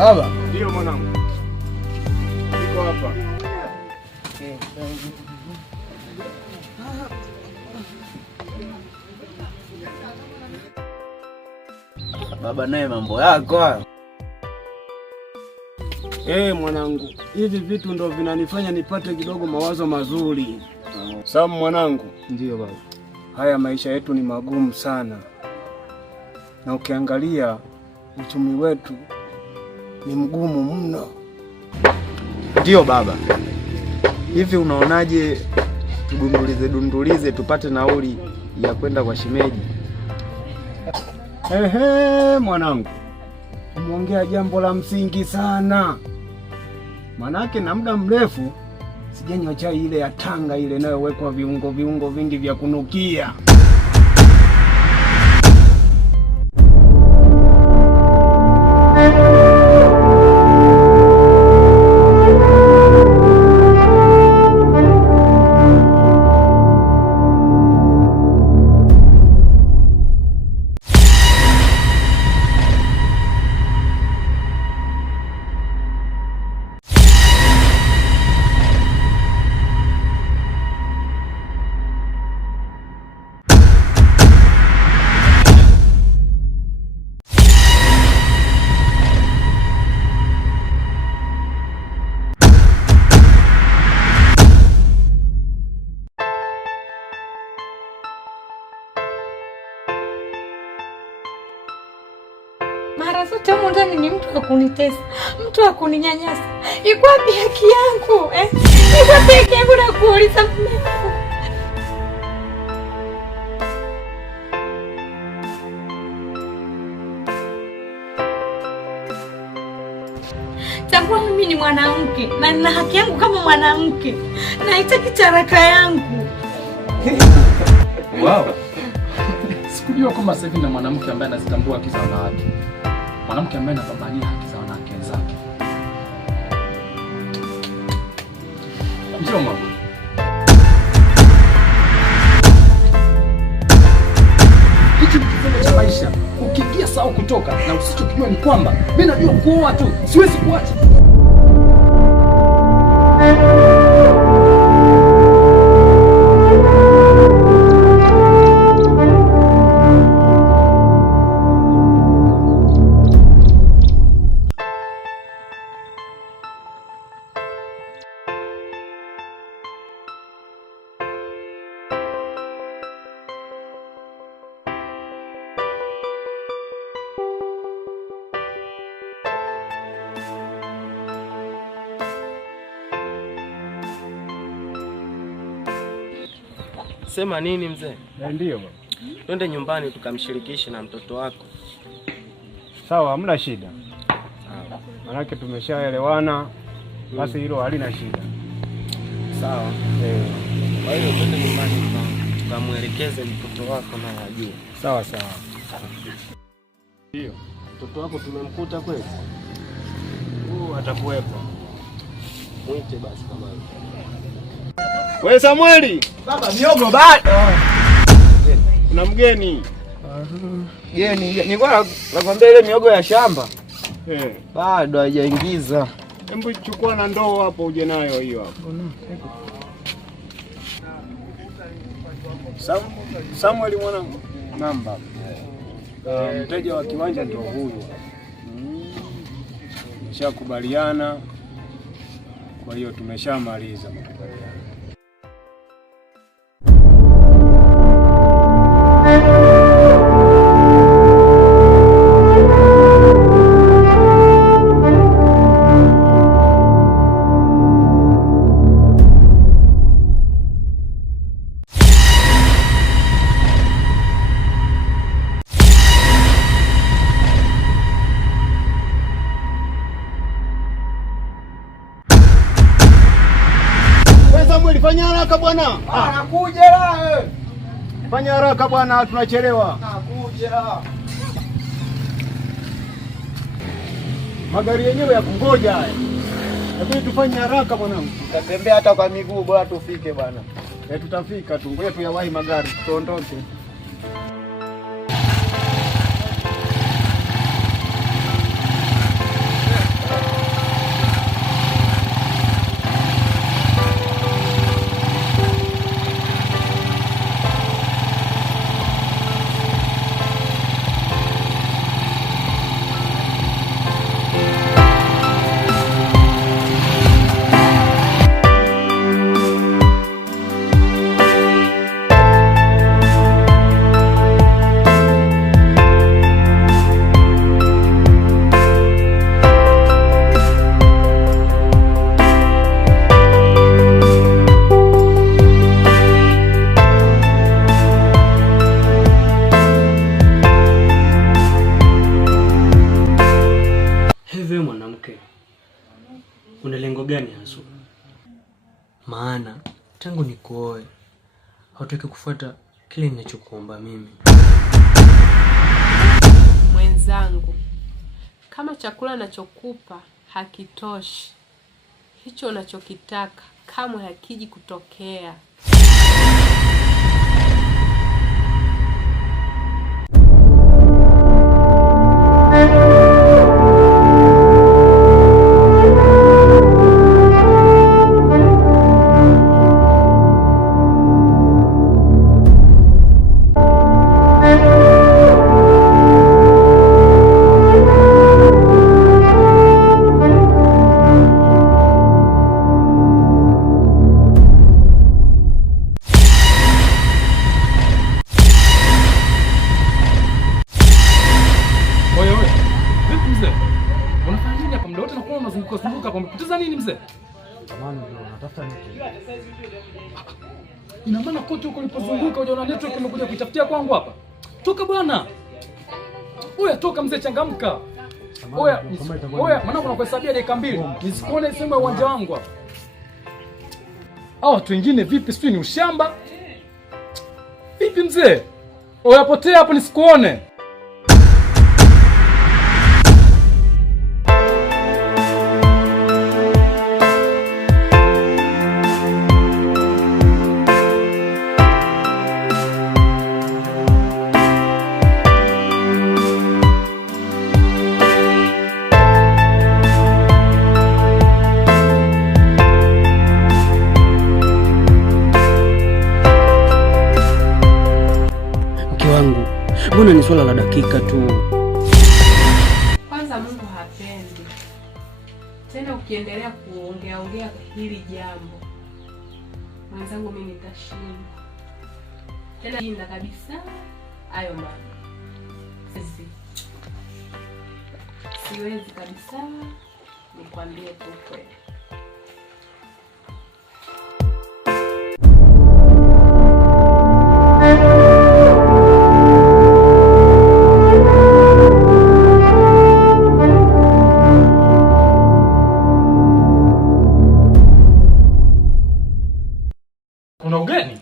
Baba. Ndio mwanangu. Niko hapa. Baba naye mambo yako hayo. Mwanangu, hivi vitu ndo vinanifanya nipate kidogo mawazo mazuri. Samu mwanangu. Ndio baba. Haya maisha yetu ni magumu sana. Na ukiangalia uchumi wetu ni mgumu mno. Ndio baba. Hivi unaonaje tudundulize tupate nauli ya kwenda kwa shemeji? Mwanangu. Umeongea jambo la msingi sana. Manake na muda mrefu sijanywa chai ile ya Tanga ile inayowekwa viungo vingi vya kunukia. Mara zote humu ndani ni mtu wa kunitesa, mtu wa kuninyanyasa. Iko wapi haki yangu? Iko wapi haki yangu na kuuliza mume wangu? Tambua mimi ni mwanamke na nina haki yangu kama mwanamke. Nahitaji taraka yangu. Wow. Sikujua kama sasa hivi na mwanamke ambaye anazitambua haki za wanawake. Mwanamke ambaye anapambania haki za wanawake wenzake. Njoo mama. Hichi ni kifungo cha maisha. Ukiingia sawa kutoka, na usichokijua ni kwamba mimi najua kuoa tu, siwezi kuacha. Sema nini mzee? Ndio baba. Twende nyumbani tukamshirikishe na mtoto wako. Sawa, hamna shida. Sawa. Manake tumeshaelewana, basi hilo halina shida. Sawa. Kwa hiyo twende nyumbani tukamuelekeze mtoto wako na ajue. Sawa. Ndio. Mtoto wako tumemkuta kweli? Atakuwepo. Mwite basi kama hiyo. Wewe Samueli! Baba miogo bado. Kuna mgeni. Geni, nilikuwa nakwambia ile miogo ya shamba. Bado haijaingiza. Hebu chukua na ndoo hapo uje nayo hiyo hapo. Samueli mwanangu. Naam baba. Mteja wa kiwanja ndio huyu. Tumeshakubaliana. Kwa hiyo tumeshamaliza makubaliano. Fanya haraka bwana. Anakuja la. Fanya haraka bwana, tunachelewa. Anakuja. Magari yenyewe ya kungoja haya. Lakini tufanye haraka bwanangu. Tutatembea hata kwa miguu bora tufike bwana. Tutafika tu. Ngoja tuyawahi magari tuondoke. maana tangu nikuoe hautaki kufuata kile ninachokuomba mimi. Mwenzangu, kama chakula nachokupa hakitoshi, hicho unachokitaka kamwe hakiji kutokea. Unazunguka kwa mpoteza nini mzee? Tamani ndio natafuta nini? Ina maana kote huko ulipozunguka unaona network imekuja kuitafutia kwangu hapa. Toka bwana. Oya toka mzee, changamka. Oya, maana kuna kuhesabia dakika 2. Nisikuone sehemu ya uwanja wangu hapa. Hao watu wengine vipi, sio ni ushamba? Vipi mzee? Oya potea hapo nisikuone. Mbona ni swala la dakika tu? Kwanza Mungu hapendi. Tena ukiendelea kuongea hili jambo, mwenzangu mimi nitashinda. Tena shinda kabisa hayo mambo. Siwezi kabisa, nikwambie tu kweli. Kuna ugeni?